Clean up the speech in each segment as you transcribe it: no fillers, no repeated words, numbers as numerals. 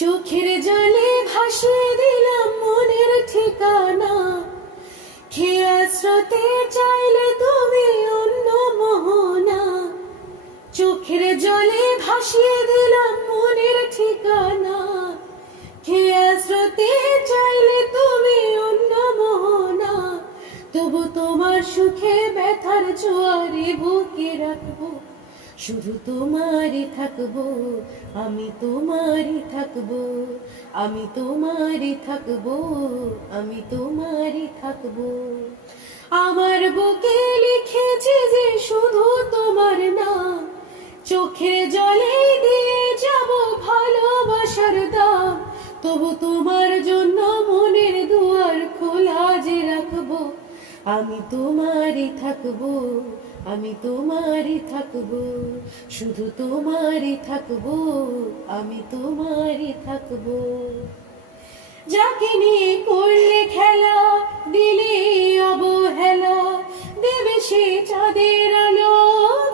চোখের জলে ভাসিয়ে দিলাম মনের ঠিকানা, খেয়া স্রোতে চাইলে তুমি অন্য মোহনা। চোখের জলে ভাসিয়ে দিলাম মনের ঠিকানা, খেয়া স্রোতে চাইলে তুমি অন্য মোহনা। তবু তোমার সুখে ব্যথার জোয়ারে বুকে রাখবো, শুধু তোমারই থাকবো, আমি তোমারই থাকবো, আমি তোমারই থাকবো, আমি তোমারই থাকবো। আমার বুকে লিখেছি যে শুধু তোমার নাম, চোখের জলে দিয়ে যাব ভালোবাসার দাম। তবু তোমার জন্য মনের দুয়ার খোলা যে রাখবো, আমি তোমারই থাকবো, আমি তোমারই থাকবো, শুধু তোমারই থাকবো, আমি তোমারই থাকবো। যাকে নিয়ে করলে খেলা, দিলে অবহেলা, দেবে সে চাঁদের আলো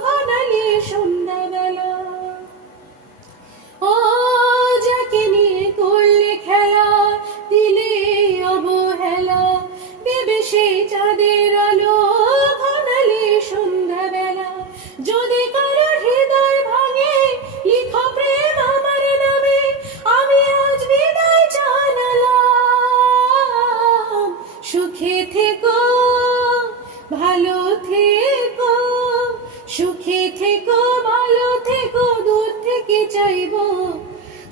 ঘনালে সন্ধ্যাবেলা। ও যাকে নিয়ে করলে খেলা, দিলে অবহেলা, দেবে সে চাঁদের আলো ঘনালে সন্ধ্যাবেলা। যদি কারো হৃদয় ভাঙে, লিখো প্রেম আমার নামে, আমি আজ বিদায় জানালাম। সুখে থেকো, ভালো থেকো, সুখে থেকো, ভালো থেকো, দূর থেকে চাইবো।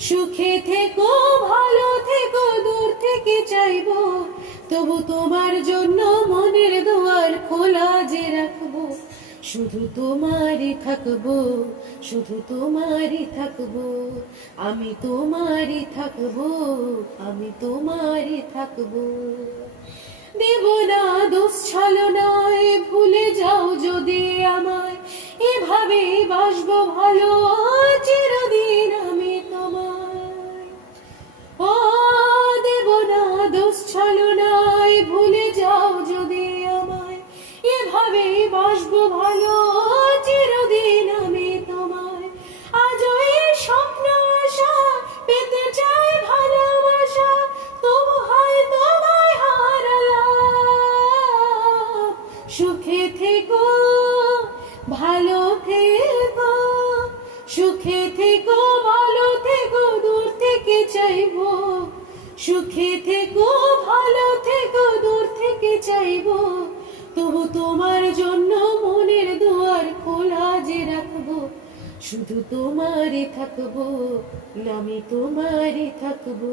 সুখে থেকো, ভালো থেকো, দূর থেকে চাইবো। তবু তোমার জন্য মনের দুয়ার খোলা যে রাখবো, শুধু তোমারই থাকবো, শুধু তোমারই থাকবো, আমি তোমারই থাকবো, আমি তোমারই থাকবো। দেব না দোষ ছলনায়, ভুলে যাও যদি আমায়, এভাবে বাসবো ভালো চিরদিন আমি তোমায়। ও দেব না দোষ ছলনায়, ভুলে যাও যদি আমায়, এভাবে বাসবো ভালো চিরদিন আমি তোমায়। আজ ওই স্বপ্ন আশা পেতে চাই ভালোবাসা, তবু হয় তোমায় হারালাম। সুখে থেকো, ভালো থেকো, সুখে থেকো, ভালো থেকো, দূর থেকে চাইবো। সুখে থেকো, ভালো থেকো, দূর থেকে চাইবো। তবু তোমার জন্য মনের দুয়ার খোলা যে রাখবো, শুধু তোমারই থাকবো, আমি তোমারই থাকবো।